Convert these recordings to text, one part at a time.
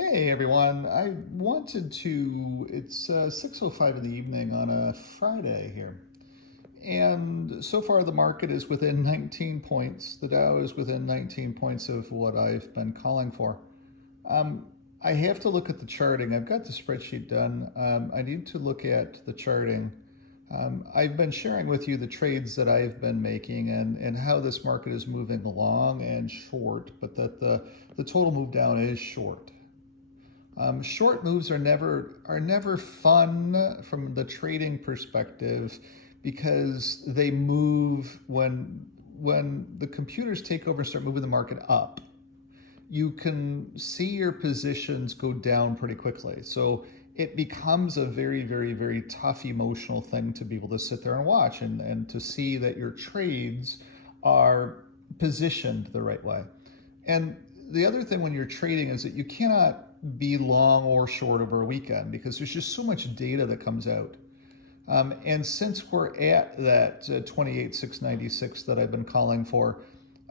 Hey everyone, it's 6:05 in the evening on a Friday here. And so far the market is within 19 points. The Dow is within 19 points of what I've been calling for. Um, I have to look at the charting. I've got the spreadsheet done. I need to look at the charting. I've been sharing with you the trades that I've been making and how this market is moving along and short, but that the total move down is short. Short moves are never fun from the trading perspective because they move when the computers take over and start moving the market up. You can see your positions go down pretty quickly. So it becomes a very, very, very tough emotional thing to be able to sit there and watch and to see that your trades are positioned the right way. And the other thing when you're trading is that you cannot be long or short over a weekend because there's just so much data that comes out. And since we're at that 28,696 that I've been calling for,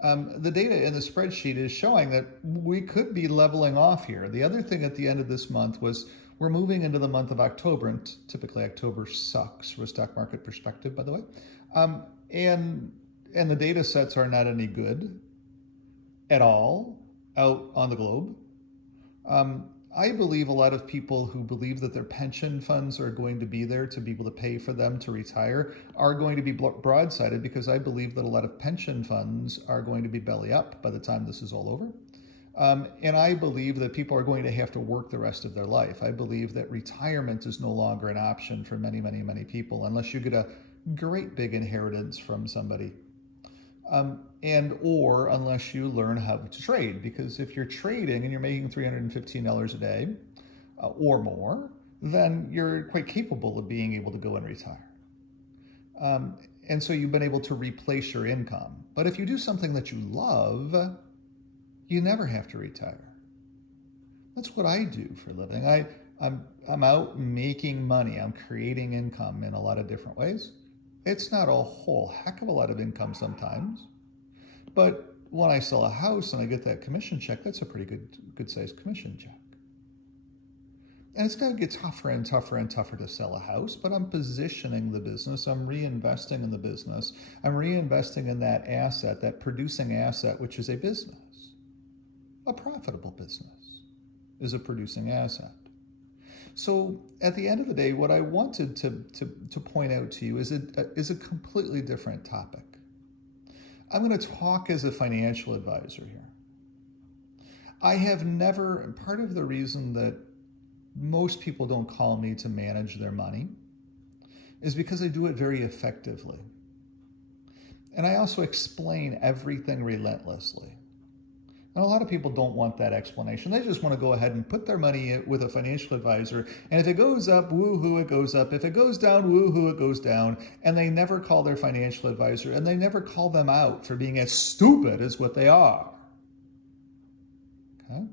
the data in the spreadsheet is showing that we could be leveling off here. The other thing at the end of this month was we're moving into the month of October, and typically October sucks from a stock market perspective, by the way. Um, and and the data sets are not any good at all out on the globe. I believe a lot of people who believe that their pension funds are going to be there to be able to pay for them to retire are going to be broadsided because I believe that a lot of pension funds are going to be belly up by the time this is all over. And I believe that people are going to have to work the rest of their life. I believe that retirement is no longer an option for many, many, many people unless you get a great big inheritance from somebody. And or unless you learn how to trade, because if you're trading and you're making $315 a day or more, then you're quite capable of being able to go and retire. And so you've been able to replace your income. But if you do something that you love, you never have to retire. That's what I do for a living. I'm out making money. I'm creating income in a lot of different ways. It's not a whole heck of a lot of income sometimes, but when I sell a house and I get that commission check, that's a pretty good sized commission check. And it's going to get tougher and tougher and tougher to sell a house, but I'm positioning the business. I'm reinvesting in the business. I'm reinvesting in that asset, that producing asset, which is a business. A profitable business is a producing asset. So at the end of the day, what I wanted to point out to you is a completely different topic. I'm going to talk as a financial advisor here. I have never, part of the reason that most people don't call me to manage their money is because I do it very effectively. And I also explain everything relentlessly. And a lot of people don't want that explanation. They just want to go ahead and put their money with a financial advisor. And if it goes up, woo-hoo, it goes up. If it goes down, woo-hoo, it goes down. And they never call their financial advisor, and they never call them out for being as stupid as what they are. Okay?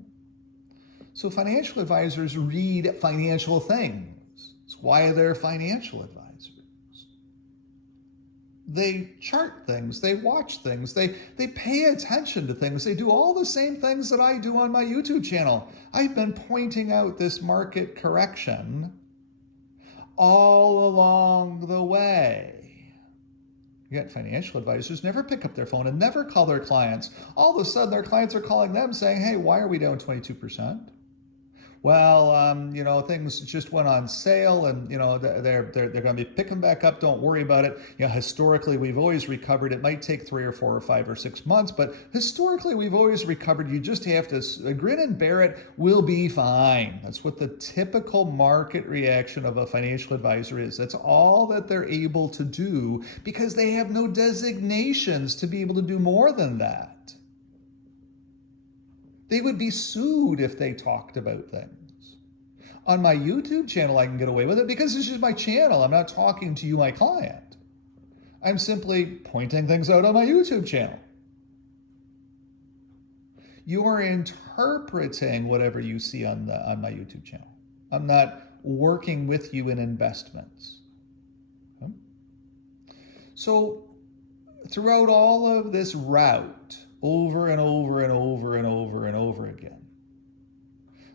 So financial advisors read financial things. It's why they're financial advisors. They chart things, they watch things, they pay attention to things, they do all the same things that I do on my YouTube channel. I've been pointing out this market correction all along the way. Yet financial advisors never pick up their phone and never call their clients. All of a sudden their clients are calling them saying, hey, why are we down 22%? Well, things just went on sale, and they're going to be picking back up. Don't worry about it. Historically we've always recovered. It might take 3 or 4 or 5 or 6 months, but historically we've always recovered. You just have to grin and bear it. We'll be fine. That's what the typical market reaction of a financial advisor is. That's all that they're able to do because they have no designations to be able to do more than that. They would be sued if they talked about things. On my YouTube channel, I can get away with it because this is my channel. I'm not talking to you, my client. I'm simply pointing things out on my YouTube channel. You are interpreting whatever you see on my YouTube channel. I'm not working with you in investments. Okay? So throughout all of this route, over and over and over and over and over again,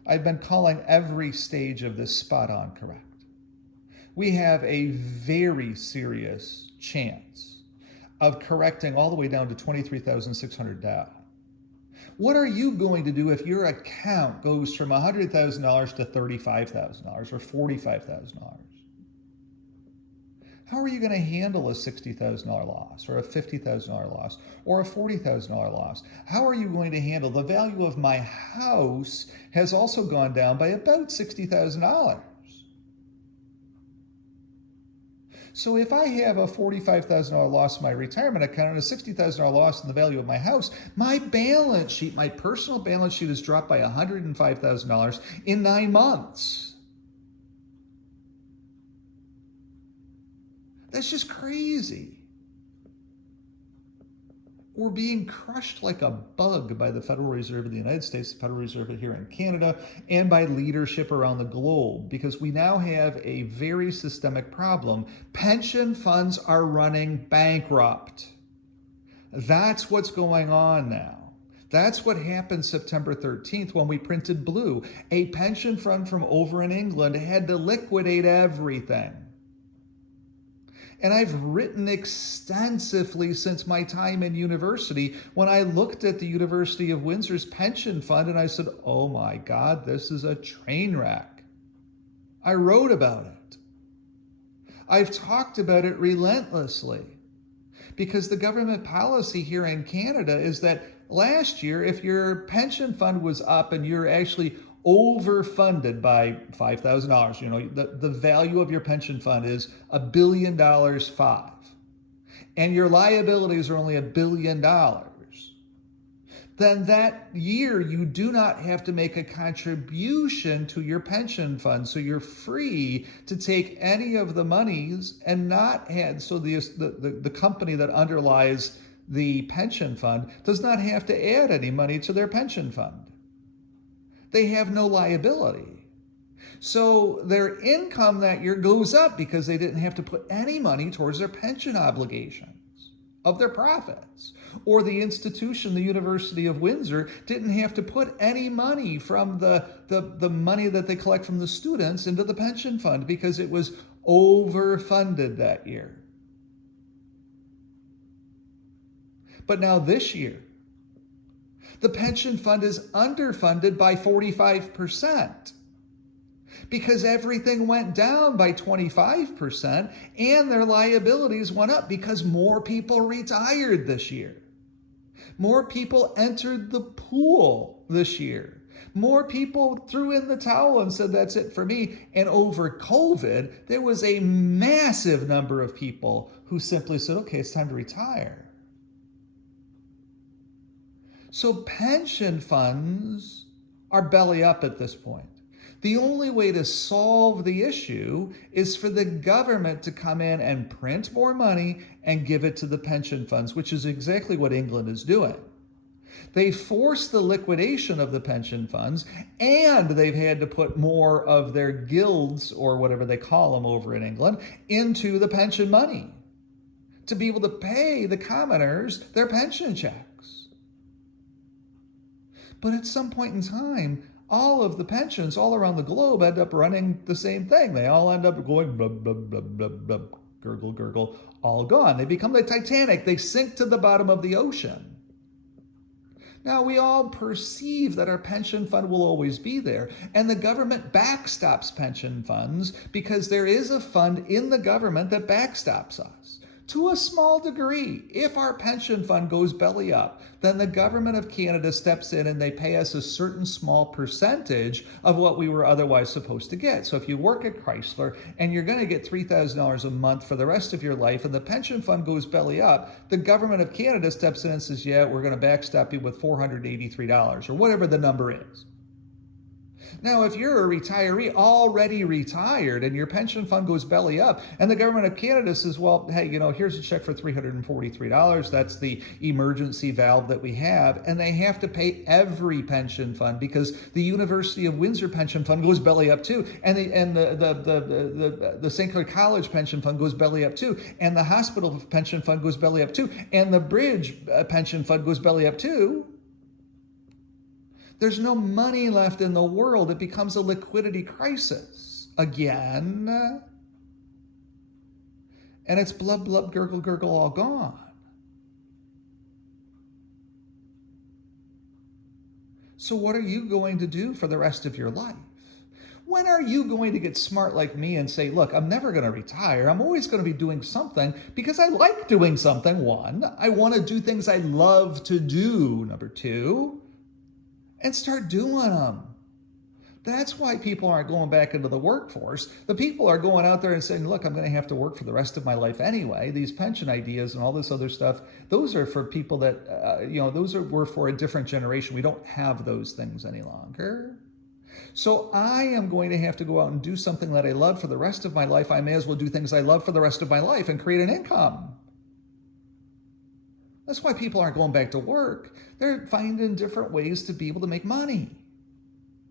I've been calling every stage of this spot on correct. We have a very serious chance of correcting all the way down to 23,600 Dow. What are you going to do if your account goes from $100,000 to $35,000 or $45,000? How are you going to handle a $60,000 loss or a $50,000 loss or a $40,000 loss? How are you going to handle the value of my house has also gone down by about $60,000? So if I have a $45,000 loss in my retirement account and a $60,000 loss in the value of my house, my balance sheet, my personal balance sheet has dropped by $105,000 in 9 months. That's just crazy. We're being crushed like a bug by the Federal Reserve of the United States, the Federal Reserve here in Canada, and by leadership around the globe, because we now have a very systemic problem. Pension funds are running bankrupt. That's what's going on now. That's what happened September 13th when we printed blue. A pension fund from over in England had to liquidate everything. And I've written extensively since my time in university when I looked at the University of Windsor's pension fund and I said, oh my God, this is a train wreck. I wrote about it. I've talked about it relentlessly because the government policy here in Canada is that last year, if your pension fund was up and you're actually overfunded by $5,000, the value of your pension fund is $1 billion, and your liabilities are only $1 billion, then that year you do not have to make a contribution to your pension fund. So you're free to take any of the monies and not have, so the company that underlies the pension fund does not have to add any money to their pension fund. They have no liability. So their income that year goes up because they didn't have to put any money towards their pension obligations of their profits. Or the institution, the University of Windsor, didn't have to put any money from the money that they collect from the students into the pension fund because it was overfunded that year. But now this year, the pension fund is underfunded by 45% because everything went down by 25% and their liabilities went up because more people retired this year. More people entered the pool this year. More people threw in the towel and said, that's it for me. And over COVID, there was a massive number of people who simply said, okay, it's time to retire. So pension funds are belly up at this point. The only way to solve the issue is for the government to come in and print more money and give it to the pension funds, which is exactly what England is doing. They forced the liquidation of the pension funds, and they've had to put more of their guilds, or whatever they call them over in England, into the pension money to be able to pay the commoners their pension checks. But at some point in time, all of the pensions all around the globe end up running the same thing. They all end up going blub, blub, blub, blub, blub, gurgle, gurgle, all gone. They become the Titanic. They sink to the bottom of the ocean. Now, we all perceive that our pension fund will always be there, and the government backstops pension funds because there is a fund in the government that backstops us. To a small degree, if our pension fund goes belly up, then the government of Canada steps in and they pay us a certain small percentage of what we were otherwise supposed to get. So if you work at Chrysler and you're going to get $3,000 a month for the rest of your life and the pension fund goes belly up, the government of Canada steps in and says, yeah, we're going to backstop you with $483 or whatever the number is. Now, if you're a retiree already retired and your pension fund goes belly up and the government of Canada says, well, hey, here's a check for $343. That's the emergency valve that we have. And they have to pay every pension fund because the University of Windsor pension fund goes belly up too. And the St. Clair College pension fund goes belly up too. And the hospital pension fund goes belly up too. And the Bridge pension fund goes belly up too. There's no money left in the world. It becomes a liquidity crisis again. And it's blub, blub, gurgle, gurgle, all gone. So what are you going to do for the rest of your life? When are you going to get smart like me and say, look, I'm never going to retire. I'm always going to be doing something because I like doing something. One, I want to do things I love to do. Number two, and start doing them. That's why people aren't going back into the workforce. The people are going out there and saying, look, I'm going to have to work for the rest of my life anyway. These pension ideas and all this other stuff, those are for people that, were for a different generation. We don't have those things any longer. So I am going to have to go out and do something that I love for the rest of my life. I may as well do things I love for the rest of my life and create an income. That's why people aren't going back to work. They're finding different ways to be able to make money.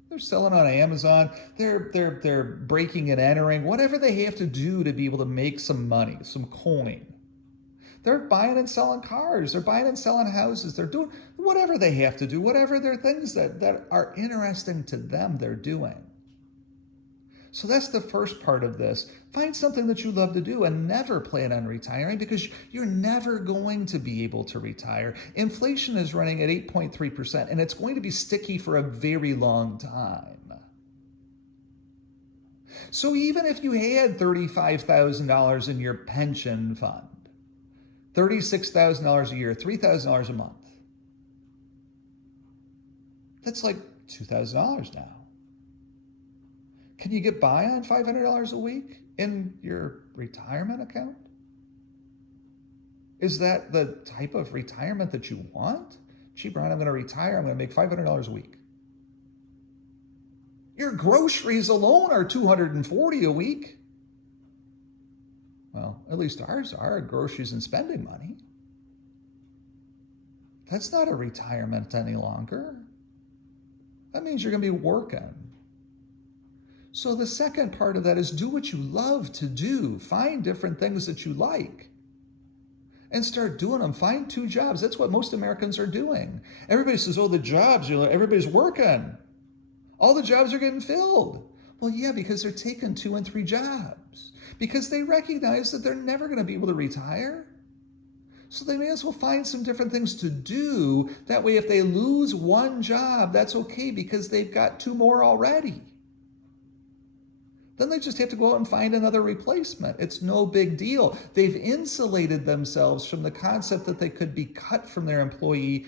They're selling on Amazon. They're breaking and entering, whatever they have to do to be able to make some money, some coin. They're buying and selling cars. They're buying and selling houses. They're doing whatever they have to do, whatever their things that are interesting to them, they're doing. So that's the first part of this. Find something that you love to do and never plan on retiring because you're never going to be able to retire. Inflation is running at 8.3% and it's going to be sticky for a very long time. So even if you had $35,000 in your pension fund, $36,000 a year, $3,000 a month, that's like $2,000 now. Can you get by on $500 a week in your retirement account? Is that the type of retirement that you want? Gee, Brian, I'm going to retire. I'm going to make $500 a week. Your groceries alone are $240 a week. Well, at least ours are groceries and spending money. That's not a retirement any longer. That means you're going to be working. So the second part of that is do what you love to do. Find different things that you like and start doing them. Find 2 jobs. That's what most Americans are doing. Everybody says, oh, the jobs, everybody's working. All the jobs are getting filled. Well, yeah, because they're taking 2 and 3 jobs because they recognize that they're never going to be able to retire. So they may as well find some different things to do. That way, if they lose one job, that's okay because they've got 2 more already. Then they just have to go out and find another replacement. It's no big deal. They've insulated themselves from the concept that they could be cut from their employer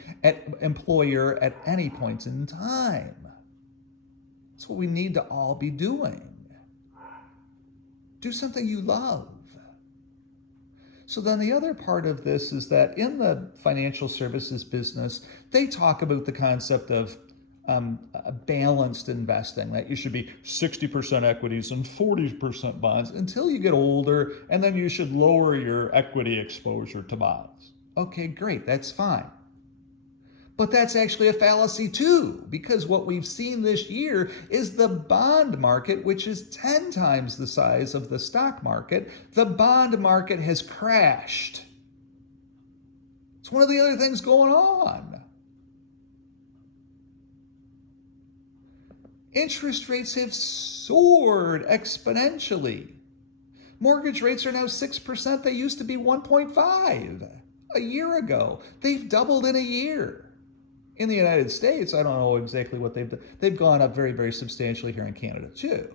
at any point in time. That's what we need to all be doing. Do something you love. So then the other part of this is that in the financial services business, they talk about the concept of balanced investing, that you should be 60% equities and 40% bonds until you get older, and then you should lower your equity exposure to bonds. Okay, great, that's fine. But that's actually a fallacy too, because what we've seen this year is the bond market, which is 10 times the size of the stock market, the bond market has crashed. It's one of the other things going on. Interest rates have soared exponentially. Mortgage rates are now 6%. They used to be 1.5 a year ago. They've doubled in a year. In the United States, I don't know exactly what they've done. They've gone up very, very substantially here in Canada too.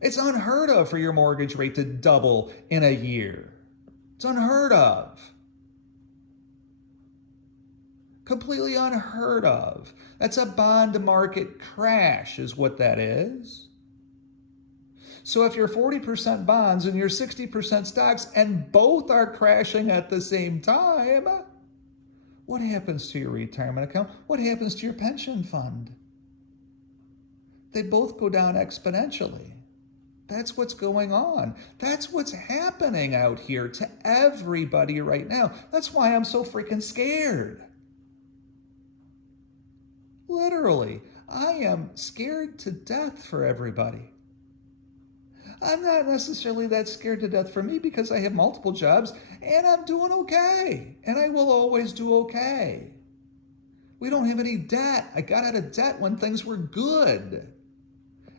It's unheard of for your mortgage rate to double in a year. It's unheard of. Completely unheard of. That's a bond market crash is what that is. So if you're 40% bonds and you're 60% stocks and both are crashing at the same time, what happens to your retirement account? What happens to your pension fund? They both go down exponentially. That's what's going on. That's what's happening out here to everybody right now. That's why I'm so freaking scared. Literally, I am scared to death for everybody. I'm not necessarily that scared to death for me because I have multiple jobs and I'm doing okay. And I will always do okay. We don't have any debt. I got out of debt when things were good.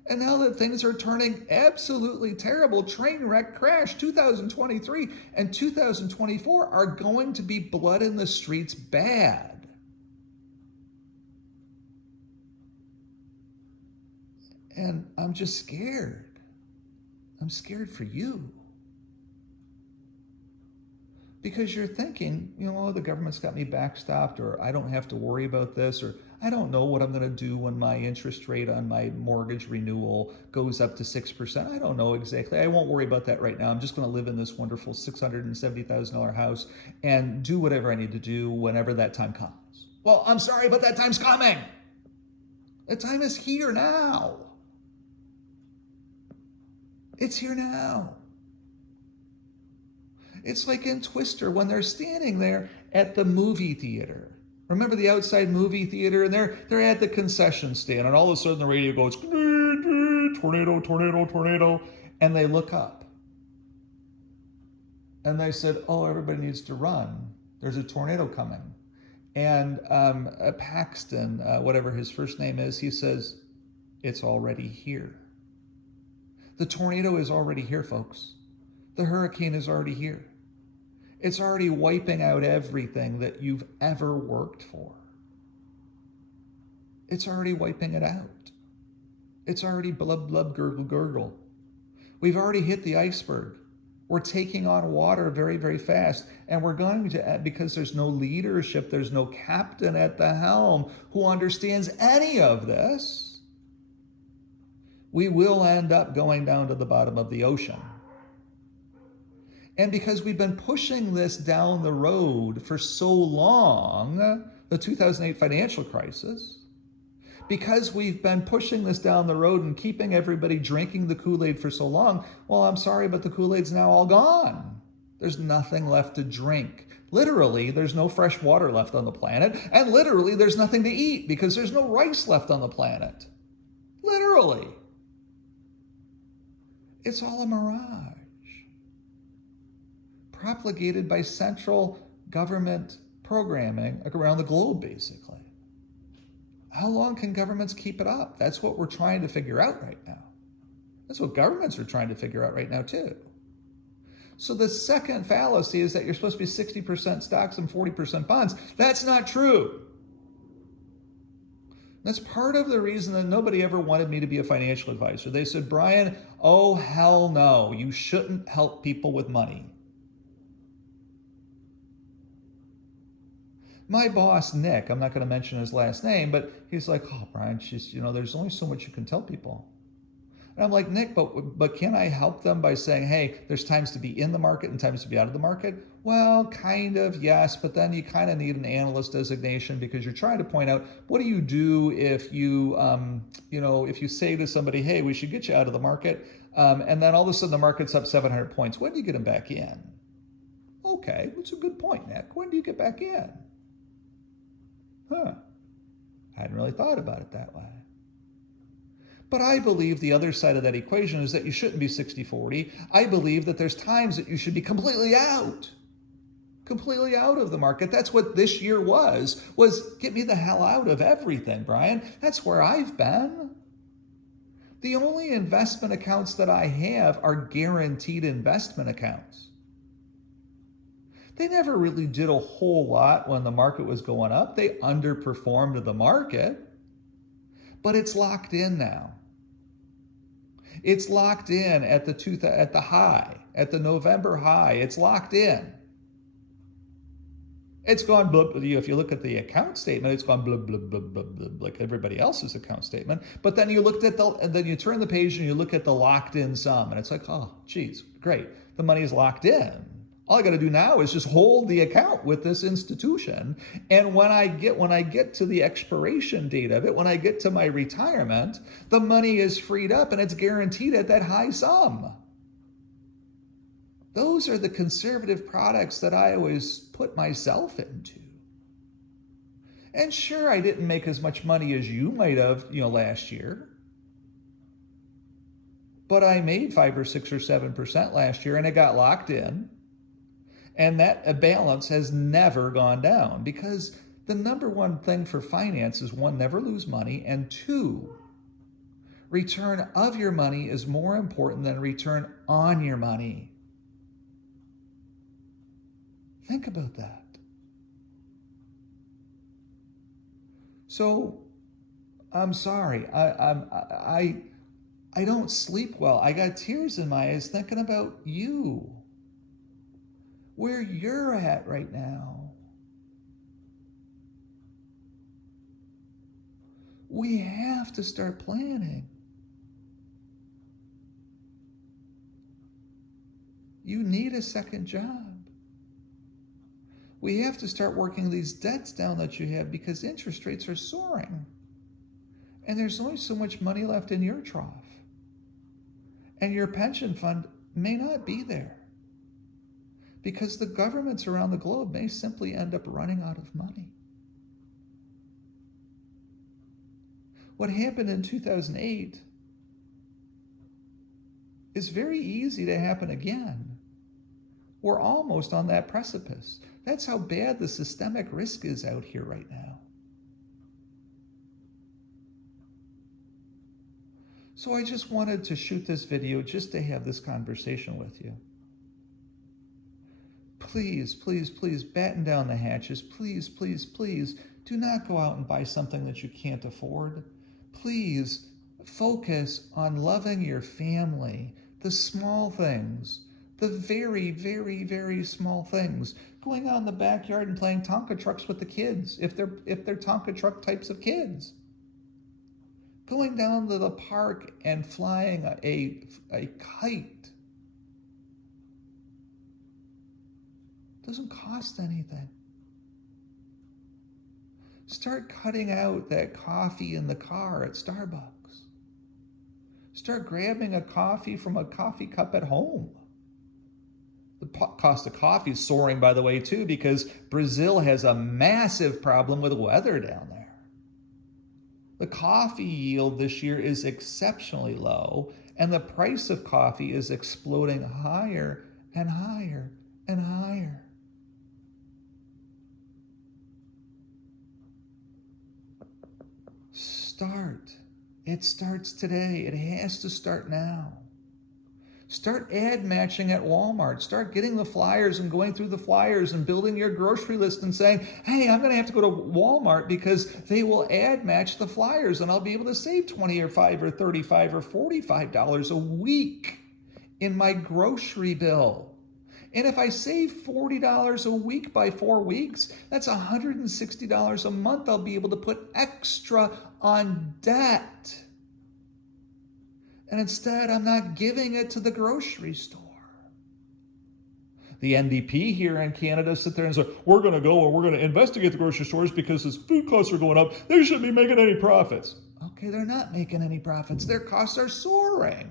And now that things are turning absolutely terrible, train wreck crash, 2023 and 2024 are going to be blood in the streets bad. And I'm just scared. I'm scared for you. Because you're thinking, oh, the government's got me backstopped, or I don't have to worry about this, or I don't know what I'm going to do when my interest rate on my mortgage renewal goes up to 6%. I don't know exactly. I won't worry about that right now. I'm just going to live in this wonderful $670,000 house and do whatever I need to do whenever that time comes. Well, I'm sorry, but that time's coming. The time is here now. It's here now. It's like in Twister when they're standing there at the movie theater. Remember the outside movie theater? And they're at the concession stand, and all of a sudden the radio goes, tornado, tornado, tornado. And they look up. And they said, oh, everybody needs to run. There's a tornado coming. And Paxton, whatever his first name is, he says, it's already here. The tornado is already here, folks. The hurricane is already here. It's already wiping out everything that you've ever worked for. It's already wiping it out. It's already blub, blub, gurgle, gurgle. We've already hit the iceberg. We're taking on water very, very fast. And we're going to, because there's no leadership, there's no captain at the helm who understands any of this, we will end up going down to the bottom of the ocean. And because we've been pushing this down the road for so long, the 2008 financial crisis, because we've been pushing this down the road and keeping everybody drinking the Kool-Aid for so long, well, I'm sorry, but the Kool-Aid's now all gone. There's nothing left to drink. Literally, there's no fresh water left on the planet, and literally, there's nothing to eat because there's no rice left on the planet. Literally. It's all a mirage. Propagated by central government programming around the globe, basically. How long can governments keep it up? That's what we're trying to figure out right now. That's what governments are trying to figure out right now, too. So the second fallacy is that you're supposed to be 60% stocks and 40% bonds. That's not true. That's part of the reason that nobody ever wanted me to be a financial advisor. They said, Brian, oh, hell no, you shouldn't help people with money. My boss, Nick, I'm not going to mention his last name, but he's like, oh, Brian, there's only so much you can tell people. And I'm like, Nick, but can I help them by saying, hey, there's times to be in the market and times to be out of the market? Well, kind of, yes, but then you kind of need an analyst designation because you're trying to point out, what do you do if you, if you say to somebody, hey, we should get you out of the market, and then all of a sudden the market's up 700 points. When do you get them back in? Okay, that's a good point, Nick. When do you get back in? I hadn't really thought about it that way. But I believe the other side of that equation is that you shouldn't be 60-40. I believe that there's times that you should be completely out of the market. That's what this year was get me the hell out of everything, Brian. That's where I've been. The only investment accounts that I have are guaranteed investment accounts. They never really did a whole lot when the market was going up. They underperformed the market, but it's locked in now. It's locked in at the high, at the November high. It's locked in. It's gone blub. If you look at the account statement, it's gone blub, blub, blub, blub, blub, like everybody else's account statement. But then then you turn the page and you look at the locked in sum, and it's like, oh, geez, great. The money is locked in. All I got to do now is just hold the account with this institution. And when I get to the expiration date of it, when I get to my retirement, the money is freed up and it's guaranteed at that high sum. Those are the conservative products that I always put myself into. And sure, I didn't make as much money as you might have, last year. But I made 5 or 6 or 7% last year and it got locked in. And that balance has never gone down because The number one thing for finance is one, never lose money, and two, return of your money is more important than return on your money. Think about that. So, I'm sorry. I don't sleep well. I got tears in my eyes thinking about you, where you're at right now. We have to start planning. You need a second job. We have to start working these debts down that you have because interest rates are soaring. And there's only so much money left in your trough. And your pension fund may not be there because the governments around the globe may simply end up running out of money. What happened in 2008 is very easy to happen again. We're almost on that precipice. That's how bad the systemic risk is out here right now. So I just wanted to shoot this video just to have this conversation with you. Please, please, please batten down the hatches. Please, please, please do not go out and buy something that you can't afford. Please focus on loving your family, the small things, the very, very, very small things. Going out in the backyard and playing Tonka trucks with the kids, if they're Tonka truck types of kids. Going down to the park and flying a kite doesn't cost anything. Start cutting out that coffee in the car at Starbucks. Start grabbing a coffee from a coffee cup at home. The cost of coffee is soaring, by the way, too, because Brazil has a massive problem with weather down there. The coffee yield this year is exceptionally low, and the price of coffee is exploding higher and higher and higher. Start. It starts today. It has to start now. Start ad matching at Walmart. Start getting the flyers and going through the flyers and building your grocery list and saying, hey, I'm going to have to go to Walmart because they will ad match the flyers and I'll be able to save $20 or $5 or $35 or $45 a week in my grocery bill. And if I save $40 a week by 4 weeks, that's $160 a month I'll be able to put extra on debt. And instead, I'm not giving it to the grocery store. The NDP here in Canada sit there and say, we're going to go and we're going to investigate the grocery stores because as food costs are going up, they shouldn't be making any profits. Okay, they're not making any profits. Their costs are soaring.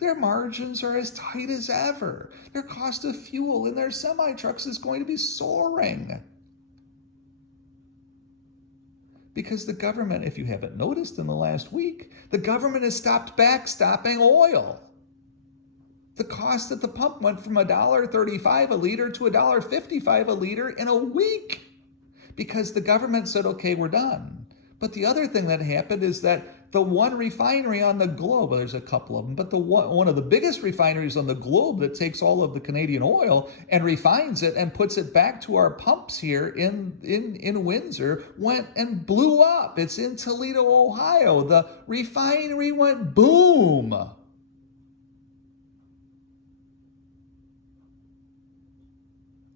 Their margins are as tight as ever. Their cost of fuel in their semi-trucks is going to be soaring. Because the government, if you haven't noticed in the last week, the government has stopped backstopping oil. The cost at the pump went from $1.35 a liter to $1.55 a liter in a week because the government said, okay, we're done. But the other thing that happened is that the one refinery on the globe, well, there's a couple of them, but one of the biggest refineries on the globe that takes all of the Canadian oil and refines it and puts it back to our pumps here in Windsor went and blew up. It's in Toledo, Ohio. The refinery went boom.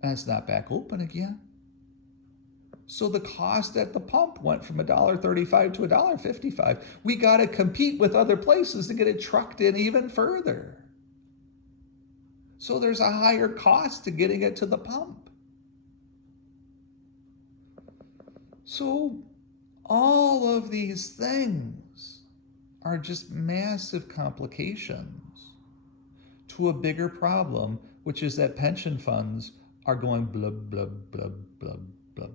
And it's not back open again. So the cost at the pump went from $1.35 to $1.55. We got to compete with other places to get it trucked in even further. So there's a higher cost to getting it to the pump. So all of these things are just massive complications to a bigger problem, which is that pension funds are going blub, blub, blub, blub, blub.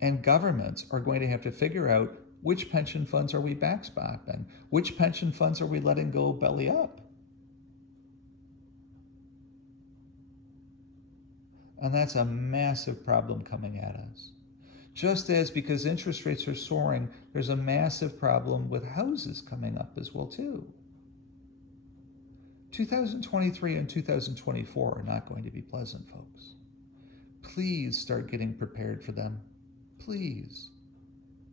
And governments are going to have to figure out which pension funds are we backstopping, which pension funds are we letting go belly up. And that's a massive problem coming at us. Just as because interest rates are soaring, there's a massive problem with houses coming up as well too. 2023 and 2024 are not going to be pleasant, folks. Please start getting prepared for them. Please.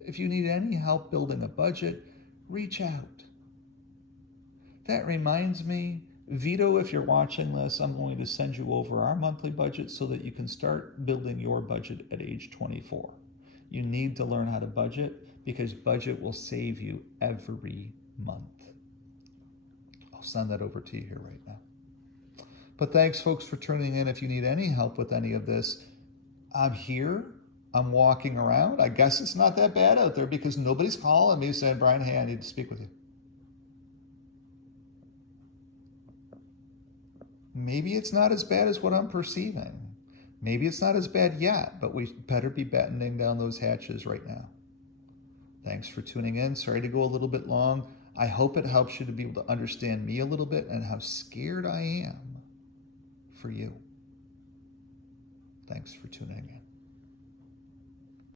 If you need any help building a budget, reach out. That reminds me, Vito, if you're watching this, I'm going to send you over our monthly budget so that you can start building your budget at age 24. You need to learn how to budget because budget will save you every month. I'll send that over to you here right now. But thanks, folks, for tuning in. If you need any help with any of this, I'm here. I'm walking around. I guess it's not that bad out there because nobody's calling me saying, Brian, hey, I need to speak with you. Maybe it's not as bad as what I'm perceiving. Maybe it's not as bad yet, but we better be battening down those hatches right now. Thanks for tuning in. Sorry to go a little bit long. I hope it helps you to be able to understand me a little bit and how scared I am for you. Thanks for tuning in.